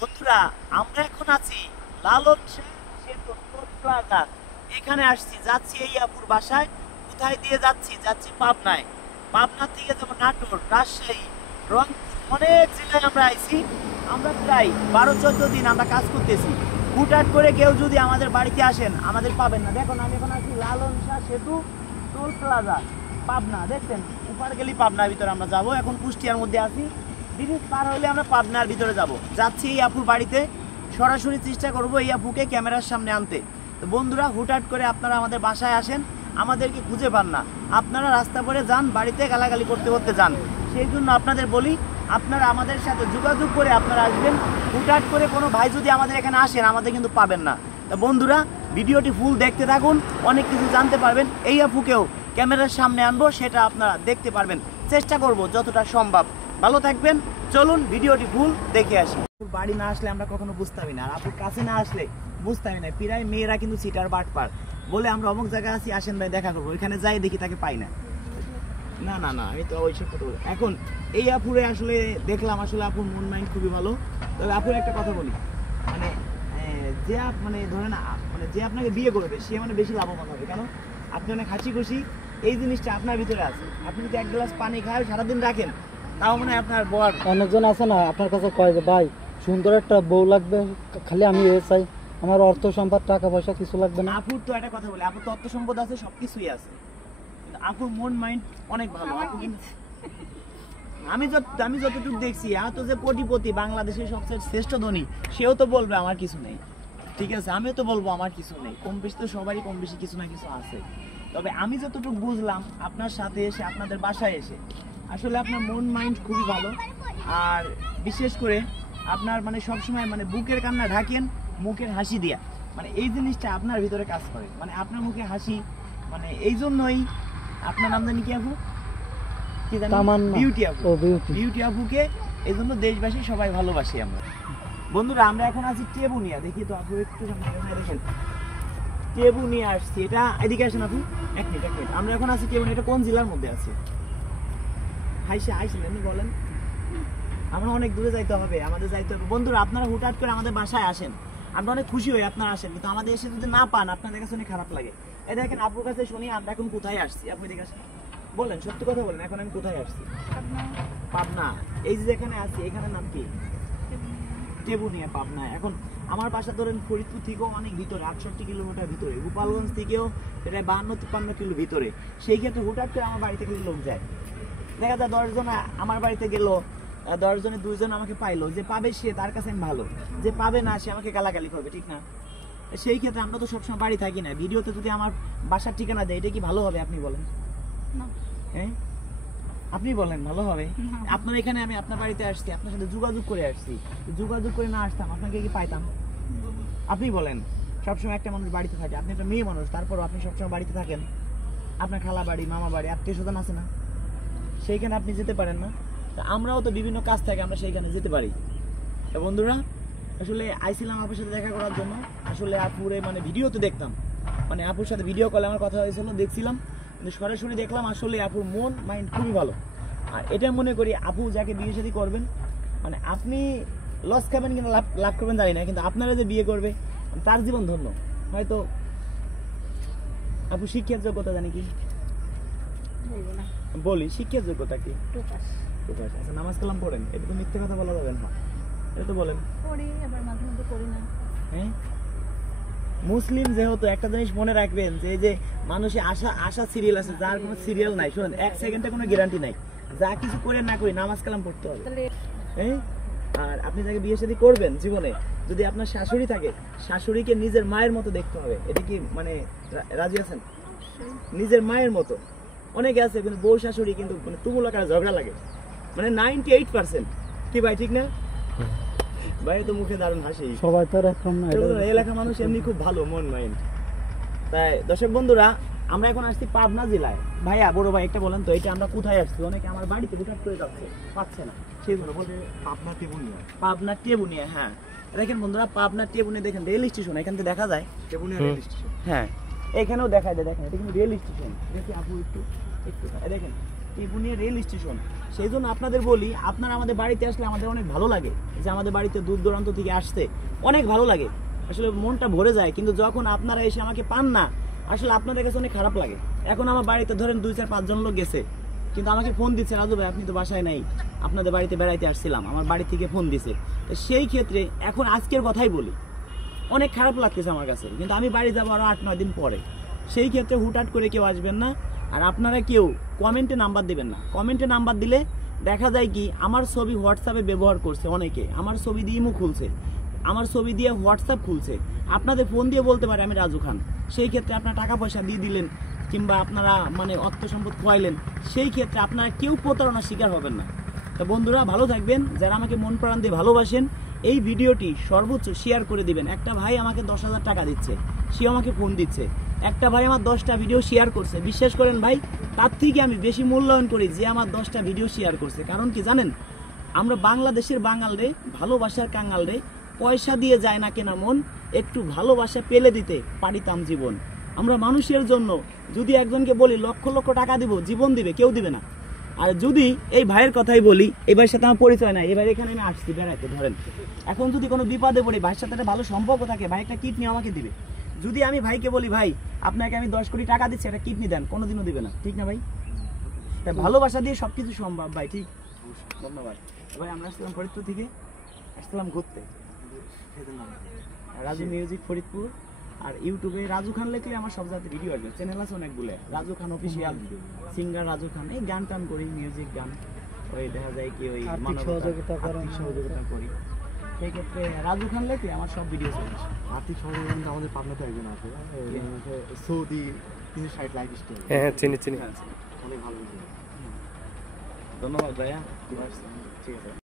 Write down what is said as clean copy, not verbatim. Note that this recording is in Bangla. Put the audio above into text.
বন্ধুরা আমরা এখন আছি লালন শাহ সেতু টোল প্লাজা। এখানে আসছি, যাচ্ছি এই আপুর বাসায়। কোথায় দিয়ে যাচ্ছি? যাচ্ছি পাবনায়। পাবনা থেকে যাবো নাটোর, রাজশাহী, রংপুর, অনেক জেলায় আমরা আইছি। আমরা প্রায় 12-14 দিন আমরা কাজ করতেছি। হুটহাট করে কেউ যদি আমাদের বাড়িতে আসেন আমাদের পাবেন না। দেখুন আমি এখন আছি লালন শাহ সেতু টোল প্লাজা পাবনা। দেখছেন উপর গেলি পাবনার ভিতরে আমরা যাব। এখন কুষ্টিয়ার মধ্যে আছি, ব্রিজ পার হলে আমরা পাবনার ভিতরে যাব। যাচ্ছি এই আপুর বাড়িতে, সরাসরি চেষ্টা করব এই আপুকে ক্যামেরার সামনে আনতে। তো বন্ধুরা হুটহাট করে আপনারা আমাদের বাসায় আসেন, আমাদেরকে খুঁজে পান না, আপনারা রাস্তা পরে যান, বাড়িতে গালাগালি করতে করতে যান। সেই জন্য আপনাদের বলি আপনারা আমাদের সাথে যোগাযোগ করে আপনারা আসবেন। হুটহাট করে কোনো ভাই যদি আমাদের এখানে আসেন আমাদের কিন্তু পাবেন না। তো বন্ধুরা ভিডিওটি ফুল দেখতে থাকুন, অনেক কিছু জানতে পারবেন। এই আপুকেও ক্যামেরার সামনে আনবো, সেটা আপনারা দেখতে পারবেন। চেষ্টা করব যতটা সম্ভব। ভালো থাকবেন, চলুন ভিডিওটি ফুল দেখে আসি। বাড়ি না আসলে আমরা কখনো বুঝতামই না, আর আপুর কাছে না আসলে বুঝতামই না। প্রায় মেয়েরা কিন্তু সিটার বাটপার বলে আমরা অমুক জায়গায় আছি, আসেন ভাই দেখা করবো। ওইখানে যাই দেখি তাকে পাই না। না না না আমি তো ওইসব কথা বলি। এখন এই আপুরে আসলে দেখলাম, আসলে আপুর মন মাইন্ড খুবই ভালো। তবে আপুর একটা কথা বলি, মানে যে মানে ধরেন মানে যে আপনাকে বিয়ে করবে সে মানে বেশি লাভবান হবে। কেন? আপনি অনেক হাসি খুশি, এই জিনিসটা আপনার ভিতরে আছে। আপনি যদি 1 গ্লাস পানি খায় সারাদিন রাখেন তাও মানে আপনার বর। অনেকজন আছে না আপনার কাছে কয় যে ভাই সুন্দর একটা বউ লাগবে, খালি আমি এ চাই, আমার অর্থ সম্পদ টাকা পয়সা কিছু লাগবে না। আপুর তো একটা কথা বলি, আপুর তো অর্থ সম্পদ আছে, সবকিছুই আছে, কিন্তু আপুর মন মাইন্ড অনেক ভালো। আপু কিন্তু আমি যতটুকু দেখছি এত যে কোটিপতি, বাংলাদেশের সবচেয়ে শ্রেষ্ঠ ধনী, সেও তো বলবে আমার কিছু নেই। ঠিক আছে, আমিও তো বলবো আমার কিছু নেই। কম বেশি তো সবারই কম বেশি কিছু না কিছু আছে। তবে আমি যতটুকু বুঝলাম আপনার সাথে এসে, আপনাদের বাসায় এসে, আসলে আপনার মন মাইন্ড খুবই ভালো। আর বিশেষ করে আপনার মানে সবসময় মানে বুকের কান্না ঢাকেন মুখের হাসি দিয়া, মানে এই জিনিসটা আপনার ভিতরে কাজ করে। মানে আপনার মুখে হাসি, মানে এই জন্যই আপনার নাম জানি কি আপু? কি জানি? বিউটি আপু। বিউটি আপুকে এই জন্য দেশবাসী সবাই ভালোবাসি আমরা। বন্ধুরা আমরা এখন আছি টেবুনিয়া। দেখি তো আপু একটু দেখেন, টেবুনিয়া আসছি। এটা এদিকে আসেন আপু, এক মিনিট। আমরা এখন আছি টেবুনিয়া। এটা কোন জেলার মধ্যে আছে? আইসেন আপনি বলেন। আমরা অনেক দূরে যাইতে হবে, আমাদের যাইতে হবে। বন্ধুরা আপনারা হুটহাট করে আমাদের বাসায় আসেন, আমরা অনেক খুশি হই আপনারা আসেন, কিন্তু আমাদের এসে যদি না পান আপনাদের কাছে অনেক খারাপ লাগে। এই দেখেন আপুর কাছে শুনি আমরা এখন কোথায় আসছি। আপু এদিকে আসেন, বলেন সত্যি কথা বলেন, এখন আমি কোথায় আসছি? পাবনা। এই যে যেখানে আছি এখানে নাম কি? টেবুনিয়া, পাবনা। এখন আমার বাসা ধরেন ফরিদপুর থেকেও অনেক ভিতরে, 68 কিলোমিটার ভিতরে, গোপালগঞ্জ থেকেও প্রায় 52-53 কিলো ভিতরে। সেই ক্ষেত্রে হুটহাট করে আমার বাড়ি থেকে লোক যায়, দেখা যায় 10 জন আমার বাড়িতে গেল, 10 জনে 2 জন আমাকে পাইলো। যে পাবে সে তার কাছে আমি ভালো, যে পাবে না সে আমাকে গালাগালি করবে, ঠিক না? সেই ক্ষেত্রে আমরা তো সবসময় বাড়ি থাকি না। ভিডিওতে যদি আমার বাসার ঠিকানা দেয় এটা কি ভালো হবে? আপনি বলেন। হ্যাঁ আপনি বলেন ভালো হবে? আপনার এখানে আমি আপনার বাড়িতে আসছি, আপনার সাথে যোগাযোগ করে আসছি। যোগাযোগ করে না আসতাম আপনাকে কি পাইতাম? আপনি বলেন। সবসময় একটা মানুষ বাড়িতে থাকে, আপনি একটা মেয়ে মানুষ, তারপরও আপনি সবসময় বাড়িতে থাকেন। আপনার খালা বাড়ি, মামা বাড়ি, আত্মীয় স্বজন আছে না? সেইখানে আপনি যেতে পারেন না? তা আমরাও তো বিভিন্ন কাজ থাকে, আমরা সেইখানে যেতে পারি। তো বন্ধুরা আসলে আইছিলাম আপুর সাথে দেখা করার জন্য। আসলে আপুরে মানে ভিডিওতে দেখতাম, মানে আপুর সাথে ভিডিও কলে আমার কথা হয়েছিল, দেখছিলাম, কিন্তু সরাসরি দেখলাম আসলে আপুর মন মাইন্ড খুবই ভালো। আর এটা মনে করি আপু যাকে বিয়ে শাদী করবেন, মানে আপনি লস খাবেন কিনা লাভ করবেন জানি না, কিন্তু আপনারা যে বিয়ে করবে তার জীবন ধন্য। হয়তো আপু শিক্ষার যোগ্যতা জানি কি বলি, শিক্ষার যোগ্যতা কি? আচ্ছা নামাজ কালাম পড়েন, এটা তো মিথ্যে কথা বলা যাবে না, এটা তো বলেন। হ্যাঁ মুসলিম যেহেতু একটা জিনিস মনে রাখবেন, যে এই যে মানুষের আশা সিরিয়াল আছে, যার কোনো সিরিয়াল নাই। শুনুন 1 সেকেন্ডের কোনো গ্যারান্টি নাই, যা কিছু করে না করি নামাজ কালাম পড়তে হবে। হ্যাঁ আর আপনি যাকে বিয়ে শাদী করবেন জীবনে, যদি আপনার শাশুড়ি থাকে, শাশুড়িকে নিজের মায়ের মতো দেখতে হবে। এটা কি মানে রাজি আছেন? নিজের মায়ের মতো। অনেকে আছে কিন্তু বউ শাশুড়ি কিন্তু মানে তুমুল আকারে ঝগড়া লাগে, মানে 98%। কি ভাই ঠিক না ভাই? তো মুখে দারুণ হাসি। সবাই তো এরকম না, এলাকার মানুষ এমনি খুব ভালো মন মাইন্ড। তাই দর্শক বন্ধুরা আমরা এখন আসছি পাবনা জেলায়। ভাইয়া বড় ভাই একটা বলেন তো, এটা আমরা কোথায় আসছি? অনেকে আমার বাড়িতে হুটহাট করে যাচ্ছে, পাচ্ছে না, সেই জন্য বলতে পাবনা টেবুনিয়া। পাবনা টেবুনিয়া, হ্যাঁ দেখেন বন্ধুরা পাবনা টেবুনিয়া দেখেন রেল স্টেশন, এখান থেকে দেখা যায় টেবুনিয়া রেল স্টেশন। হ্যাঁ এখানেও দেখা যায়, দেখেন এটা কিন্তু রেল স্টেশন। দেখি আপু একটু দেখেন টেপুনিয়া রেল স্টেশন। সেই জন্য আপনাদের বলি, আপনারা আমাদের বাড়িতে আসলে আমাদের অনেক ভালো লাগে, যে আমাদের বাড়িতে দূর দূরান্ত থেকে আসতে অনেক ভালো লাগে, আসলে মনটা ভরে যায়। কিন্তু যখন আপনারা এসে আমাকে পান না, আসলে আপনাদের কাছে অনেক খারাপ লাগে। এখন আমার বাড়িতে ধরেন 2-4-5 জন লোক গেছে, কিন্তু আমাকে ফোন দিচ্ছে, রাজু ভাই আপনি তো বাসায় নাই, আপনাদের বাড়িতে বেড়াইতে আসছিলাম, আমার বাড়ি থেকে ফোন দিছে। তো সেই ক্ষেত্রে এখন আজকের কথাই বলি, অনেক খারাপ লাগতেছে আমার কাছে, কিন্তু আমি বাড়ি যাবো আরো 8-9 দিন পরে। সেই ক্ষেত্রে হুটহাট করে কেউ আসবেন না। আর আপনারা কেউ কমেন্টে নাম্বার দেবেন না। কমেন্টে নাম্বার দিলে দেখা যায় কি, আমার ছবি হোয়াটসঅ্যাপে ব্যবহার করছে অনেকে, আমার ছবি দিয়ে ইমো খুলছে, আমার ছবি দিয়ে হোয়াটসঅ্যাপ খুলছে, আপনাদের ফোন দিয়ে বলতে পারে আমি রাজু খান। সেই ক্ষেত্রে আপনারা টাকা পয়সা দিয়ে দিলেন, কিংবা আপনারা মানে অর্থ সম্পদ খোয়াইলেন, সেই ক্ষেত্রে আপনারা কেউ প্রতারণার শিকার হবেন না। তো বন্ধুরা ভালো থাকবেন, যারা আমাকে মন প্রাণ দিয়ে ভালোবাসেন এই ভিডিওটি সর্বোচ্চ শেয়ার করে দিবেন। একটা ভাই আমাকে 10,000 টাকা দিচ্ছে, সে আমাকে ফোন দিচ্ছে। একটা ভাই আমার 10টা ভিডিও শেয়ার করছে, বিশ্বাস করেন ভাই, তার থেকে আমি বেশি মূল্যায়ন করি যে আমার 10টা ভিডিও শেয়ার করছে। কারণ কি জানেন, আমরা বাংলাদেশের বাঙাল রে, ভালোবাসার কাঙ্গাল রে, পয়সা দিয়ে যায় না কেনা মন, একটু ভালোবাসা পেলে দিতে পারিতাম জীবন। আমরা মানুষের জন্য যদি একজনকে বলি লক্ষ লক্ষ টাকা দিব, জীবন দিবে, কেউ দিবে না। আর যদি এই ভাইয়ের কথাই বলি, এই ভাইয়ের সাথে আমার পরিচয় নাই, এবার এখানে আমি আসছি বেড়াইতে ধরেন, এখন যদি কোনো বিপদে পড়ি, ভাইয়ের সাথে একটা ভালো সম্পর্ক থাকে, ভাই একটা কিডনি আমাকে দিবে। যদি আমি ভাইকে বলি ভাই আপনাকে আমি 10 কোটি টাকা দিচ্ছি, একটা কিডনি দেন, কোনোদিনও দিবে না, ঠিক না ভাই? তাই ভালোবাসা দিয়ে সবকিছু সম্ভব ভাই, ঠিক? ধন্যবাদ ভাই। আমরা আসলাম ফরিদপুর থেকে, আসলাম ঘুরতে, রাজু মিউজিক ফরিদপুর। আর ইউটিউবে রাজু খান লিখলে আমার সব জাতের ভিডিও আসবে, চ্যানেল আছে অনেকগুলো, রাজু খান অফিসিয়াল, সিঙ্গার রাজু খান। এই গান টান করি, মিউজিক গান, ওই দেখা যায় কি ওই আর্থিক সহযোগিতা করেন, সহযোগিতা করি। সেই ক্ষেত্রে রাজু খান লিখলে আমার সব ভিডিও চলে আসে। আর্থিক সহযোগিতা আমাদের পাবনাতে একজন আছে, সৌদি, তিনি সাইট লাইফ স্টাইল। হ্যাঁ চিনি অনেক ভালো। ধন্যবাদ ভাইয়া, ঠিক আছে।